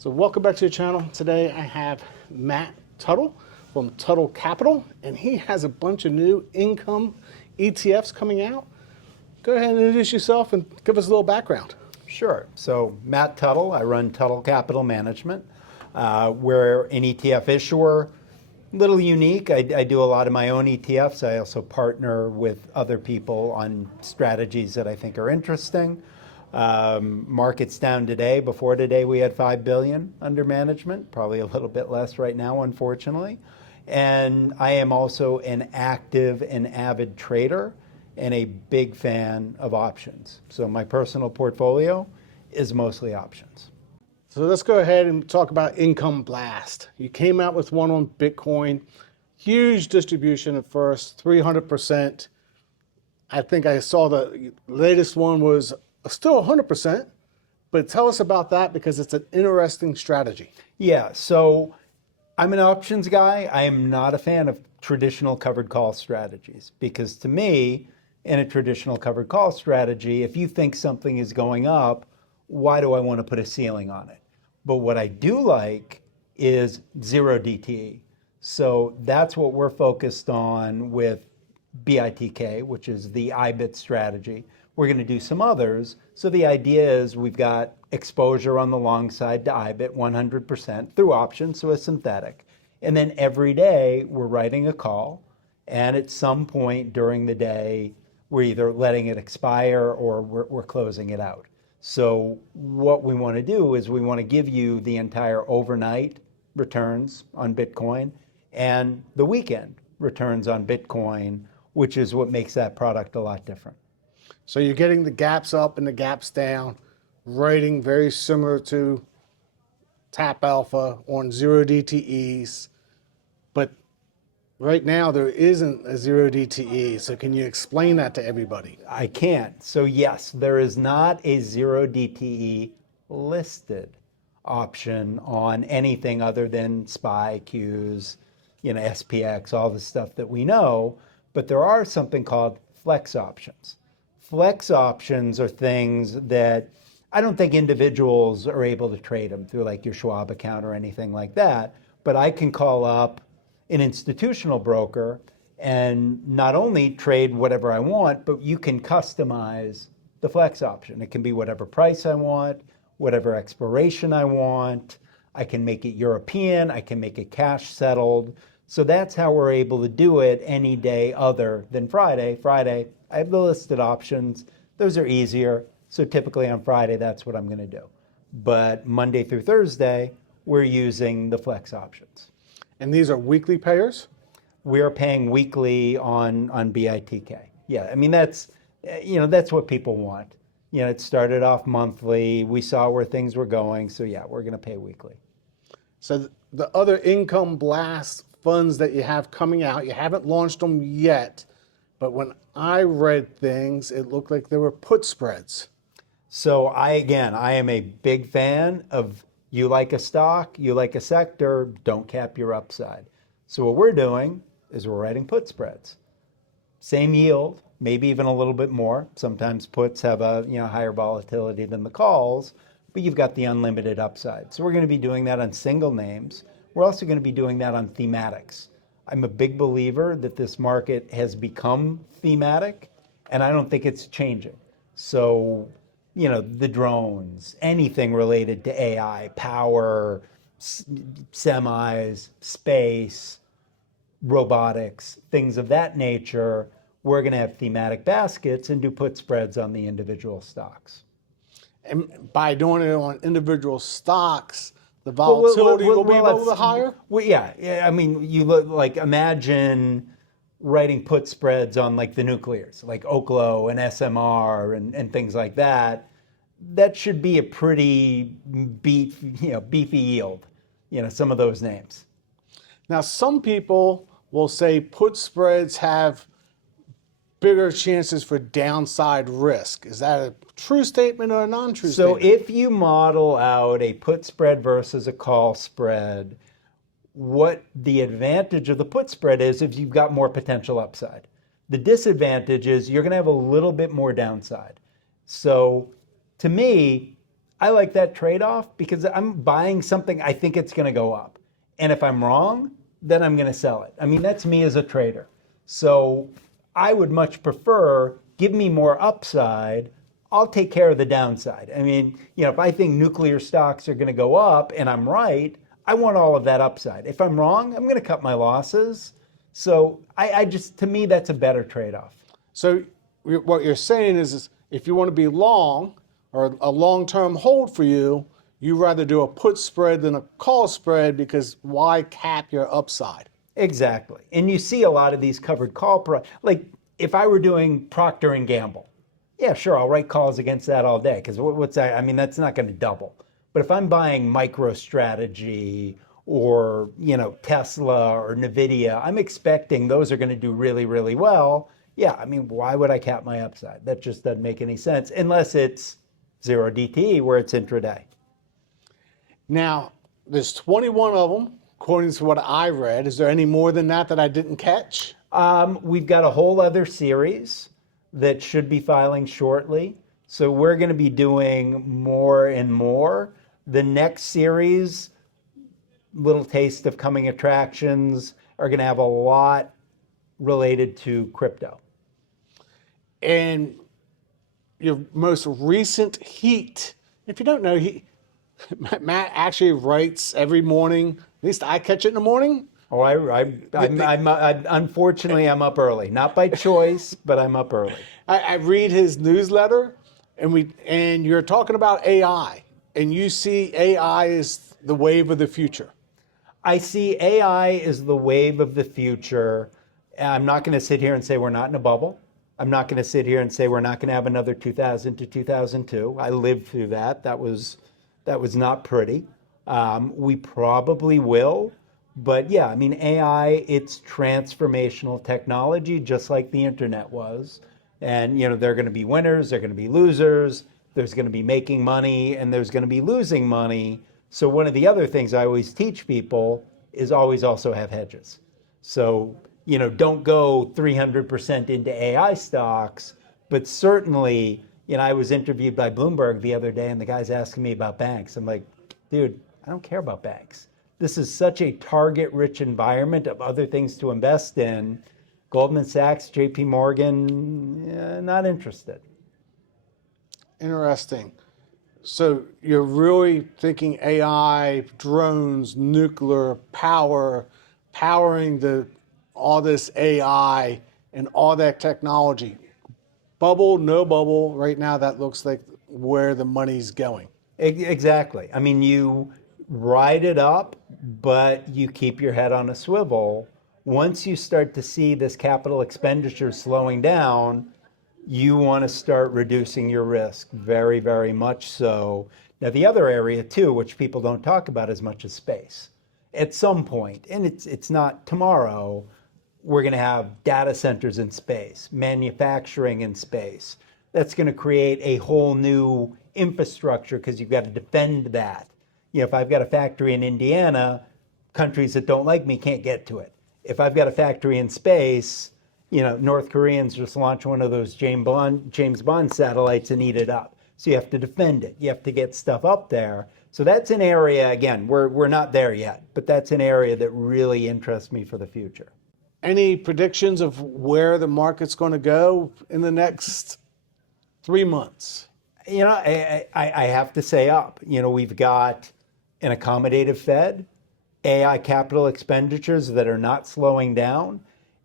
So welcome back to the channel. Today I have Matt Tuttle from Tuttle Capital, and he has a bunch of new income ETFs coming out. Go ahead and introduce yourself and give us a little background. Sure. So Matt Tuttle, I run Tuttle Capital Management. We're an ETF issuer, a little unique. I do a lot of my own ETFs. I also partner with other people on strategies that I think are interesting. Market's down today. Before today, we had $5 billion under management, probably a little bit less right now, unfortunately. And I am also an active and avid trader and a big fan of options. So my personal portfolio is mostly options. So let's go ahead and talk about Income Blast. You came out with one on Bitcoin, huge distribution at first, 300%. I think I saw the latest one was still 100%, but tell us about that because it's an interesting strategy. Yeah, so I'm an options guy. I am not a fan of traditional covered call strategies because to me, in a traditional covered call strategy, if you think something is going up, why do I want to put a ceiling on it? But what I do like is zero DTE. So that's what we're focused on with BITK, which is the IBIT strategy. We're going to do some others. So the idea is we've got exposure on the long side to IBIT 100% through options, so a synthetic. And then every day we're writing a call. And at some point during the day, we're either letting it expire or we're closing it out. So what we want to do is we want to give you the entire overnight returns on Bitcoin and the weekend returns on Bitcoin, which is what makes that product a lot different. So you're getting the gaps up and the gaps down, writing very similar to Tap Alpha on zero DTEs, but right now there isn't a zero DTE. So can you explain that to everybody? I can't. So yes, there is not a zero DTE listed option on anything other than SPY, Qs, SPX, all the stuff that we know, but there are something called flex options. Flex options are things that I don't think individuals are able to trade them through like your Schwab account or anything like that, but I can call up an institutional broker and not only trade whatever I want, but you can customize the flex option. It can be whatever price I want, whatever expiration I want. I can make it European, I can make it cash settled. So that's how we're able to do it any day other than Friday. Friday, I have the listed options. Those are easier. So typically on Friday, that's what I'm going to do. But Monday through Thursday, we're using the flex options. And these are weekly payers? We're paying weekly on BITK. Yeah, I mean, that's what people want. It started off monthly. We saw where things were going. So yeah, we're going to pay weekly. So the other Income Blast funds that you have coming out, you haven't launched them yet, but when I read things, it looked like there were put spreads. So I am a big fan of you like a stock, you like a sector, don't cap your upside. So what we're doing is we're writing put spreads. Same yield, maybe even a little bit more. Sometimes puts have a higher volatility than the calls, but you've got the unlimited upside. So we're going to be doing that on single names. We're also going to be doing that on thematics. I'm a big believer that this market has become thematic, and I don't think it's changing. So, the drones, anything related to AI, power, semis, space, robotics, things of that nature, we're going to have thematic baskets and do put spreads on the individual stocks. And by doing it on individual stocks, the volatility will be a little bit higher? Well, yeah. I mean, you look like imagine writing put spreads on like the nuclears, like Oklo and SMR and things like that. That should be a pretty beefy yield, some of those names. Now, some people will say put spreads have bigger chances for downside risk. Is that a true statement or a non-true statement? So if you model out a put spread versus a call spread, what the advantage of the put spread is if you've got more potential upside. The disadvantage is you're going to have a little bit more downside. So to me, I like that trade-off because I'm buying something I think it's going to go up. And if I'm wrong, then I'm going to sell it. I mean, that's me as a trader. So I would much prefer give me more upside. I'll take care of the downside. I mean, if I think nuclear stocks are going to go up and I'm right, I want all of that upside. If I'm wrong, I'm going to cut my losses. So I just, to me, that's a better trade-off. So what you're saying is if you want to be long or a long-term hold for you, you rather do a put spread than a call spread because why cap your upside? Exactly. And you see a lot of these covered call, like if I were doing Procter and Gamble, yeah, sure, I'll write calls against that all day because what's that? I mean, that's not going to double. But if I'm buying MicroStrategy or Tesla or Nvidia, I'm expecting those are going to do really, really well. Yeah, I mean, why would I cap my upside? That just doesn't make any sense unless it's zero DTE where it's intraday. Now, there's 21 of them, according to what I read. Is there any more than that I didn't catch? We've got a whole other series that should be filing shortly. So we're going to be doing more and more. The next series, little taste of coming attractions, are going to have a lot related to crypto. And your most recent heat, if you don't know, Matt actually writes every morning. At least I catch it in the morning. Oh, unfortunately, I'm up early. Not by choice, but I'm up early. I read his newsletter, and you're talking about AI, and you see AI as the wave of the future. I see AI as the wave of the future. I'm not going to sit here and say we're not in a bubble. I'm not going to sit here and say we're not going to have another 2000 to 2002. I lived through that. That was not pretty. We probably will. But yeah, I mean, AI, it's transformational technology, just like the internet was. And, there are going to be winners, there are going to be losers, there's going to be making money, and there's going to be losing money. So one of the other things I always teach people is always also have hedges. So, don't go 300% into AI stocks, but certainly, I was interviewed by Bloomberg the other day, and the guy's asking me about banks. I'm like, dude, I don't care about banks. This is such a target-rich environment of other things to invest in. Goldman Sachs, JP Morgan, not interested. Interesting. So you're really thinking AI, drones, nuclear power, powering all this AI and all that technology. Bubble, no bubble, right now that looks like where the money's going. Exactly. I mean, you ride it up, but you keep your head on a swivel. Once you start to see this capital expenditure slowing down, you want to start reducing your risk very, very much so. Now, the other area too, which people don't talk about as much, is space. At some point, and it's not tomorrow, we're going to have data centers in space, manufacturing in space. That's going to create a whole new infrastructure because you've got to defend that. If I've got a factory in Indiana, countries that don't like me can't get to it. If I've got a factory in space, North Koreans just launch one of those James Bond satellites and eat it up. So you have to defend it. You have to get stuff up there. So that's an area, again, we're not there yet, but that's an area that really interests me for the future. Any predictions of where the market's going to go in the next 3 months? I have to say up. We've got an accommodative Fed, AI capital expenditures that are not slowing down,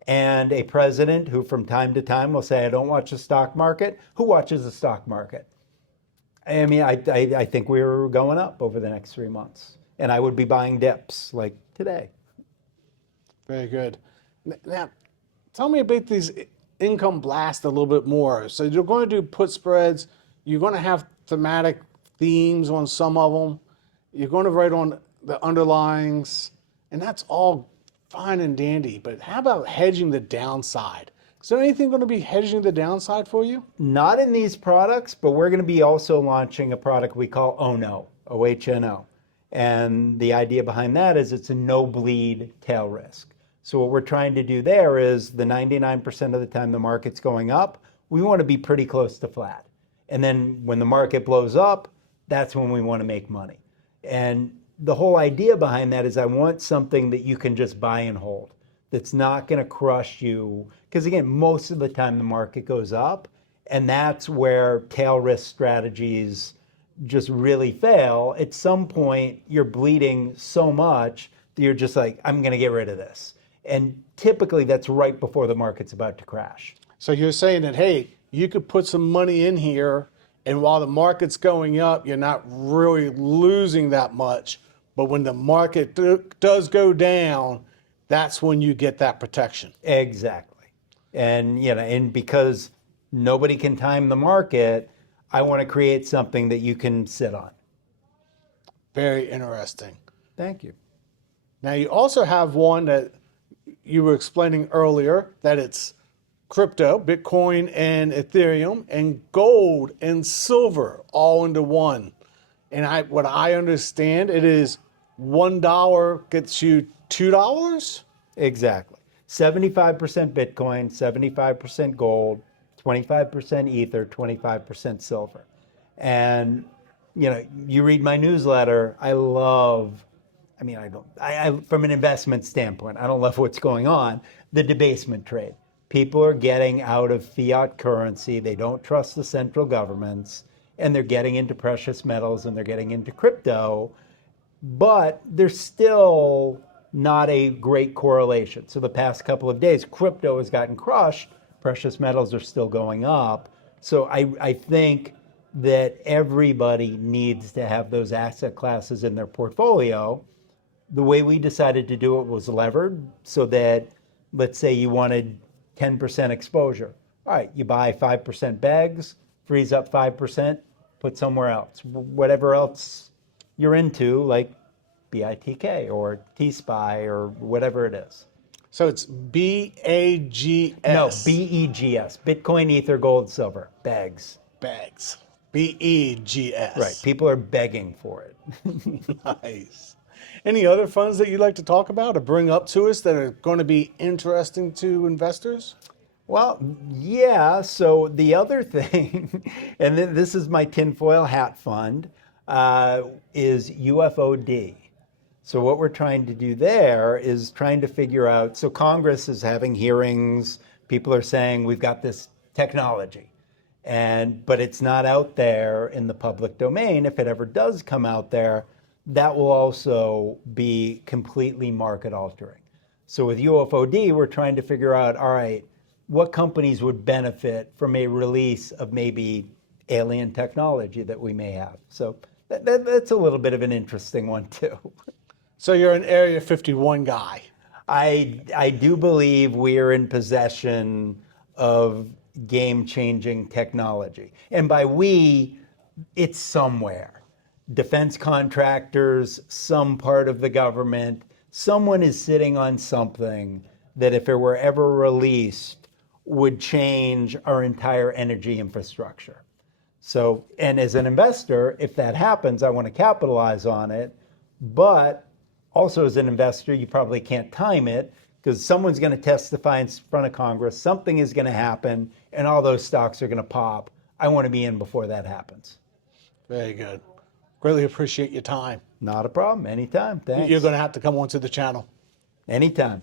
and a president who from time to time will say, I don't watch the stock market. Who watches the stock market? I mean, I think we're going up over the next 3 months, and I would be buying dips like today. Very good. Now, tell me about these income blasts a little bit more. So you're going to do put spreads. You're going to have thematic themes on some of them. You're going to write on the underlyings, and that's all fine and dandy. But how about hedging the downside? Is there anything going to be hedging the downside for you? Not in these products, but we're going to be also launching a product we call OHNO, OHNO. And the idea behind that is it's a no bleed tail risk. So what we're trying to do there is the 99% of the time the market's going up, we want to be pretty close to flat. And then when the market blows up, that's when we want to make money. And the whole idea behind that is I want something that you can just buy and hold, that's not going to crush you. Because again, most of the time the market goes up, and that's where tail risk strategies just really fail. At some point, you're bleeding so much that you're just like, I'm going to get rid of this. And typically that's right before the market's about to crash. So you're saying that, hey, you could put some money in here, and while the market's going up, you're not really losing that much. But when the market does go down, that's when you get that protection. Exactly. And and because nobody can time the market, I want to create something that you can sit on. Very interesting. Thank you. Now you also have one that you were explaining earlier, that it's crypto, Bitcoin and Ethereum, and gold and silver all into one. And what I understand, it is $1 gets you $2. Exactly. 75% Bitcoin, 75% gold, 25% Ether, 25% silver. And you read my newsletter. I from an investment standpoint, I don't love what's going on. The debasement trade. People are getting out of fiat currency. They don't trust the central governments, and they're getting into precious metals, and they're getting into crypto, but there's still not a great correlation. So the past couple of days, crypto has gotten crushed. Precious metals are still going up. So I think that everybody needs to have those asset classes in their portfolio. The way we decided to do it was levered, so that, let's say you wanted 10% exposure. All right, you buy 5% bags, freeze up 5%, put somewhere else. Whatever else you're into, like BITK or T-SPY or whatever it is. So it's BAGS. No, BEGS, Bitcoin, Ether, Gold, Silver, bags. Bags. BEGS. Right, people are begging for it. Nice. Any other funds that you'd like to talk about or bring up to us that are going to be interesting to investors? Well, yeah. So the other thing, and this is my tinfoil hat fund, is UFOD. So what we're trying to do there is trying to figure out, so Congress is having hearings, people are saying we've got this technology, but it's not out there in the public domain. If it ever does come out there, that will also be completely market altering. So with UFOD, we're trying to figure out, all right, what companies would benefit from a release of maybe alien technology that we may have. So that's a little bit of an interesting one too. So you're an Area 51 guy. I do believe we are in possession of game-changing technology. And by we, it's somewhere. Defense contractors, some part of the government, someone is sitting on something that if it were ever released would change our entire energy infrastructure. So, and as an investor, if that happens, I want to capitalize on it. But also as an investor, you probably can't time it because someone's going to testify in front of Congress, something is going to happen, and all those stocks are going to pop. I want to be in before that happens. Very good. Greatly appreciate your time. Not a problem. Anytime. Thanks. You're going to have to come onto the channel. Anytime.